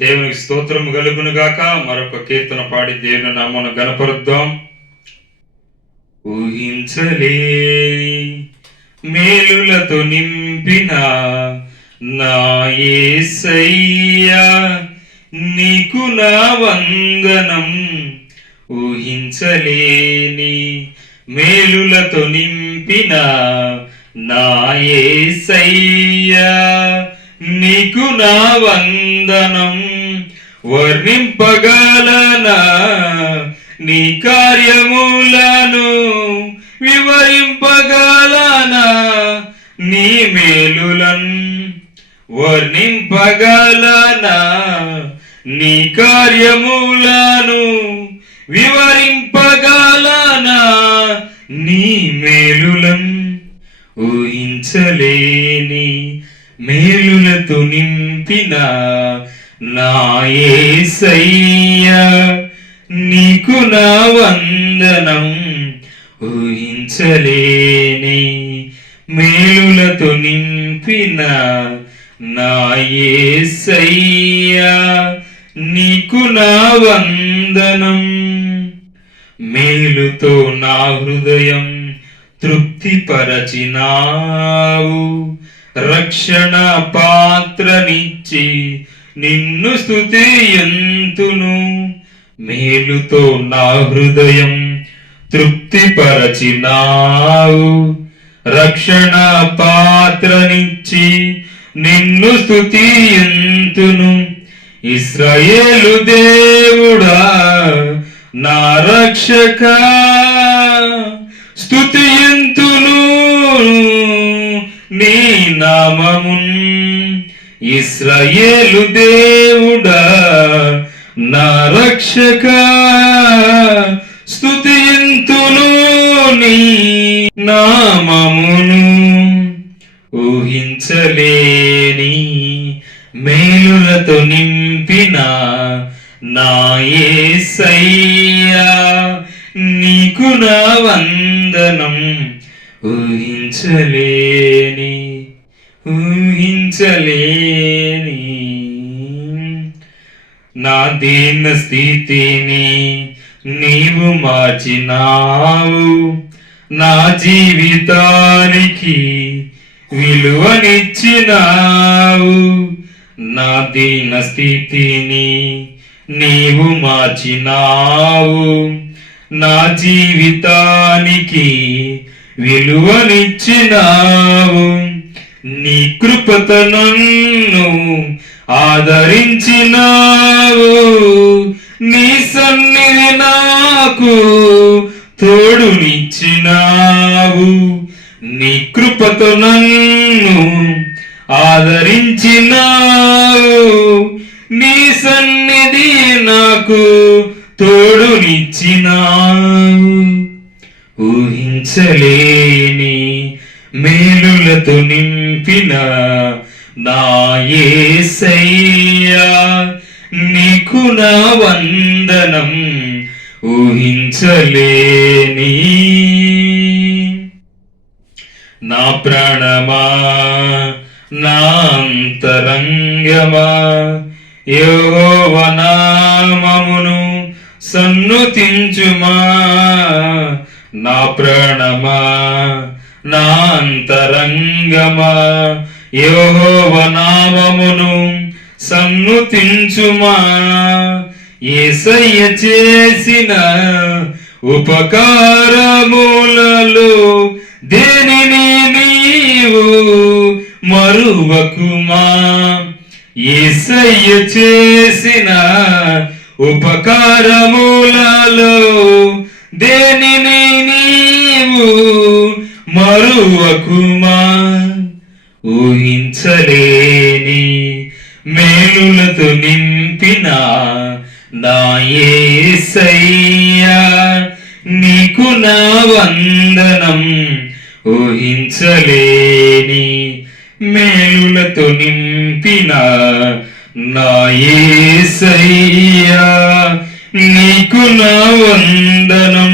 దేవునికి స్తోత్రం కలుగును గాక. మరొక కీర్తన పాడి దేవుని నామమును గణపరుద్దాం. ఊహించలే మేలులతో నింపిన నా యేసయ్యా, నీకు నా వందనం. ఊహించలేని మేలులతో నింపిన నా యేసయ్యా, నీకు నా వందనం. వర్ణింపగలనా నీ కార్యములను, వివరింపగలనా నీ మేలులన్. వర్ణింపగలనా నీ కార్యములను, వివరింపగలనా నీ మేలులన్. ఊహించలేని మేలులతో నింపిన నా యేసయ్యా, నీకు నా వందనం. ఊహించలేని మేలులతో నింపిన నా యేసయ్యా, నీకు నా వందనం. మేలుతో నా హృదయం తృప్తిపరచినావు, రక్షణ పాత్రనిచ్చి నిన్ను స్తుతియంతును. మేలుతో నా హృదయం తృప్తిపరచినావు, రక్షణ పాత్రనిచ్చి నిన్ను స్తుతియంతును. ఇశ్రాయేలు దేవుడా నా రక్షక, స్తుతియంతును నీ నామమున్. ఇశ్రాయేలు దేవుడా నా రక్షక, స్తుతియంతును నీ నామమును. ఊహించలేని మేలులతో నింపిన నా యేసయ్యా, నీకు నా వందనం. ఊహించలేని నా దీన స్థితిని నీవు మార్చినావు, నా జీవితానికి విలువనిచ్చినావు. నా దీన స్థితిని నీవు మార్చినావు, నా జీవితానికి విలువనిచ్చినావు. నీ కృపతో నన్ను ఆదరించినావు, నీ సన్నిధి నాకు తోడునిచ్చినావు. నీ కృపతో నన్ను ఆదరించినావు, నీ సన్నిధి నాకు తోడునిచ్చినావు. ఊహించలేని మేలులతో నింపిన నా యేసయ్యా, నీకు నా వందనం. ఊహించలేని నా ప్రాణమా, నా అంతరంగమా, యెహోవా నామమును సన్నుతించుమా. నా ప్రాణమా, నా అంతరంగమా, యెహోవా నామమును సన్నుతించుమా. యేసయ్య చేసిన ఉపకారములలో దేనిని నీవు మరువకుమా. యేసయ్య చేసిన ఉపకారములలో దేనిని నీవు మరువకుమా. ఊహించలేని మేలులతో నింపిన నా యేసయ్యా, నీకు నా వందనం. ఊహించలేని మేలులతో నింపిన నా యేసయ్యా, నీకు నా వందనం.